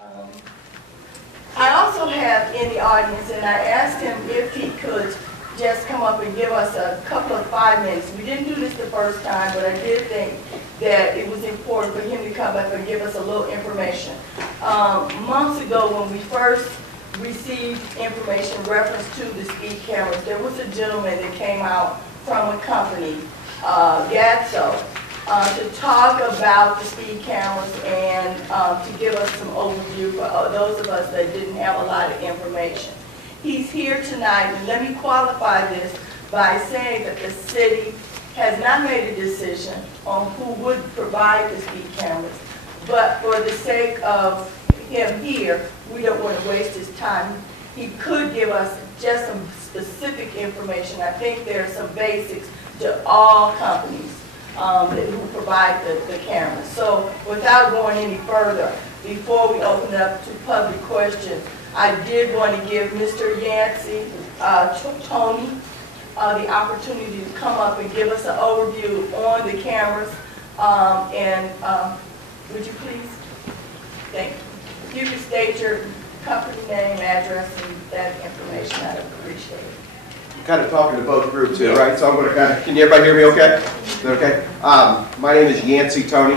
I also have in the audience, and I asked him if he could just come up and give us a couple of 5 minutes. We didn't do this the first time, but I did think that it was important for him to come up and give us a little information. Months ago, when we first received information reference to the speed cameras, there was a gentleman that came out from a company, Gatso, to talk about the speed cameras and to give us some overview for those of us that didn't have a lot of information. He's here tonight, and let me qualify this by saying that the city has not made a decision on who would provide the speed cameras, but for the sake of him here, we don't want to waste his time. He could give us just some specific information. I think there are some basics to all companies who provide the cameras. So without going any further, before we open it up to public questions, I did want to give Mr. Yancey, Tony, the opportunity to come up and give us an overview on the cameras. Would you please? Thank you. If you could state your company name, address, and that information, I'd appreciate it. I'm kind of talking to both groups here, right? So I'm going to kind of, can everybody hear me okay? Okay. My name is Yancey Tony.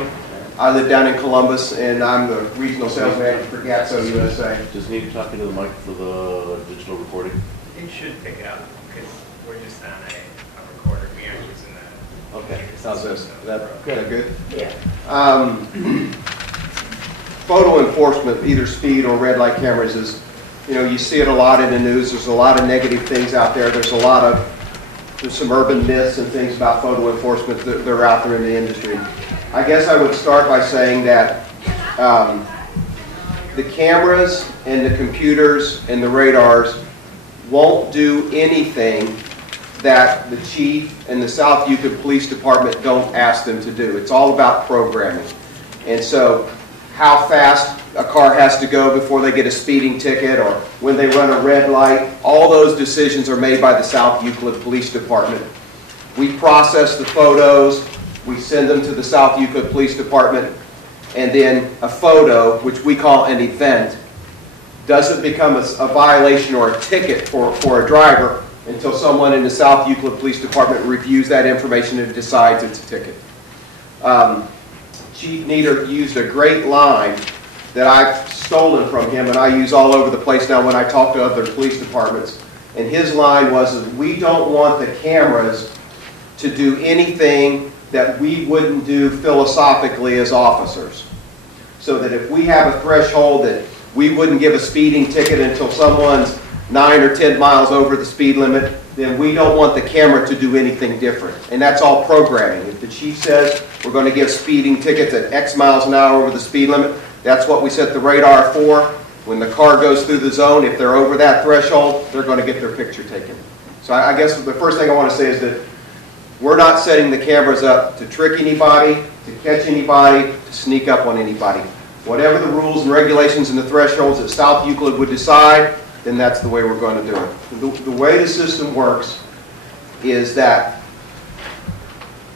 I live down in Columbus, and I'm the regional sales manager for Gatso USA. Just need to talk into the mic for the digital recording. It should pick it up because we're just on a recorder. We aren't using that. Okay. Sounds good. Is that good? Yeah. Photo enforcement, either speed or red light cameras, is, you see it a lot in the news. There's a lot of negative things out there. There's some urban myths and things about photo enforcement that are out there in the industry. I guess I would start by saying that the cameras and the computers and the radars won't do anything that the chief and the South Euclid Police Department don't ask them to do. It's all about programming. And so how fast a car has to go before they get a speeding ticket or when they run a red light, all those decisions are made by the South Euclid Police Department. We process the photos, we send them to the South Euclid Police Department, and then a photo, which we call an event, doesn't become a violation or a ticket for a driver until someone in the South Euclid Police Department reviews that information and decides it's a ticket. Chief Nieder used a great line that I've stolen from him and I use all over the place now when I talk to other police departments. And his line was, we don't want the cameras to do anything that we wouldn't do philosophically as officers. So that if we have a threshold that we wouldn't give a speeding ticket until someone's 9 or 10 miles over the speed limit, then we don't want the camera to do anything different. And that's all programming. If the chief says we're going to give speeding tickets at X miles an hour over the speed limit, that's what we set the radar for. When the car goes through the zone, if they're over that threshold, they're going to get their picture taken. So I guess the first thing I want to say is that we're not setting the cameras up to trick anybody, to catch anybody, to sneak up on anybody. Whatever the rules and regulations and the thresholds that South Euclid would decide, then that's the way we're going to do it. The way the system works is that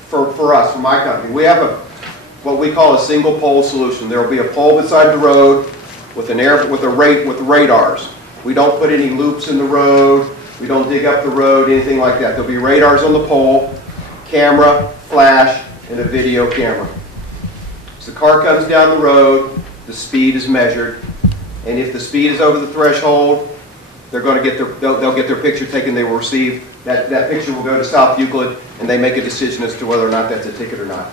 for us, for my company, we have what we call a single pole solution. There will be a pole beside the road with radars. We don't put any loops in the road. We don't dig up the road, anything like that. There'll be radars on the pole, camera, flash, and a video camera. As the car comes down the road, the speed is measured, and if the speed is over the threshold, they'll get their picture taken. They will receive that picture will go to South Euclid, and they make a decision as to whether or not that's a ticket or not.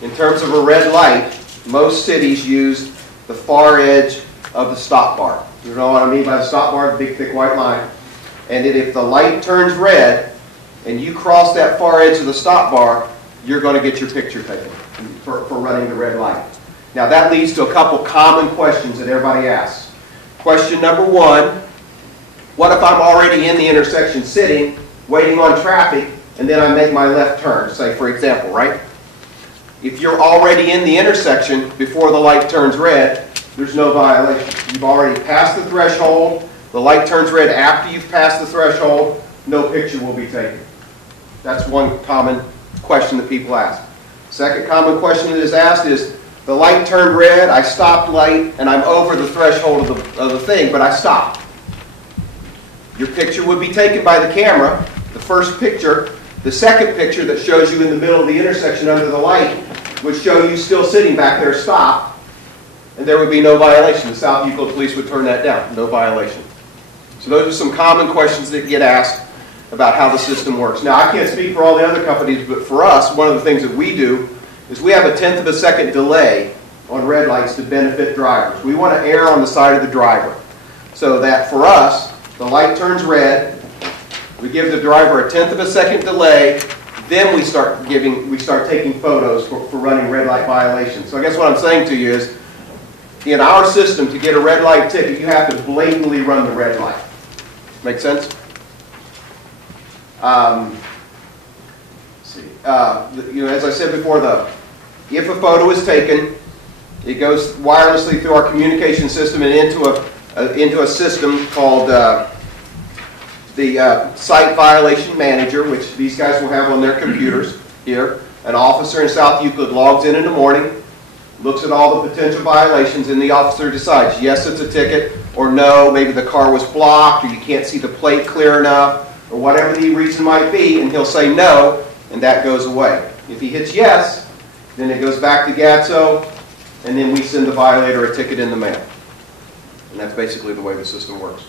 In terms of a red light, most cities use the far edge of the stop bar. You know what I mean by the stop bar, the big thick white line. And that if the light turns red and you cross that far edge of the stop bar, you're going to get your picture taken for running the red light. Now that leads to a couple common questions that everybody asks. Question number one, what if I'm already in the intersection sitting, waiting on traffic, and then I make my left turn, say for example, right? If you're already in the intersection before the light turns red, there's no violation. You've already passed the threshold, the light turns red after you've passed the threshold, no picture will be taken. That's one common question that people ask. Second common question that is asked is, The light turned red, I stopped light, and I'm over the threshold of the thing, but I stopped. Your picture would be taken by the camera, the first picture. The second picture that shows you in the middle of the intersection under the light would show you still sitting back there, stopped, and there would be no violation. The South Euclid Police would turn that down, no violation. So those are some common questions that get asked about how the system works. Now, I can't speak for all the other companies, but for us, one of the things that we do is we have a 1/10 of a second delay on red lights to benefit drivers. We want to err on the side of the driver. So that for us, the light turns red, we give the driver a 1/10 of a second delay, then we start taking photos for running red light violations. So I guess what I'm saying to you is, in our system, to get a red light ticket, you have to blatantly run the red light. Make sense? As I said before, if a photo is taken, it goes wirelessly through our communication system and into a system called the Site Violation Manager, which these guys will have on their computers here. An officer in South Euclid logs in the morning, looks at all the potential violations, and the officer decides, yes, it's a ticket, or no, maybe the car was blocked, or you can't see the plate clear enough, or whatever the reason might be, and he'll say no, and that goes away. If he hits yes, then it goes back to Gatso, and then we send the violator a ticket in the mail. And that's basically the way the system works.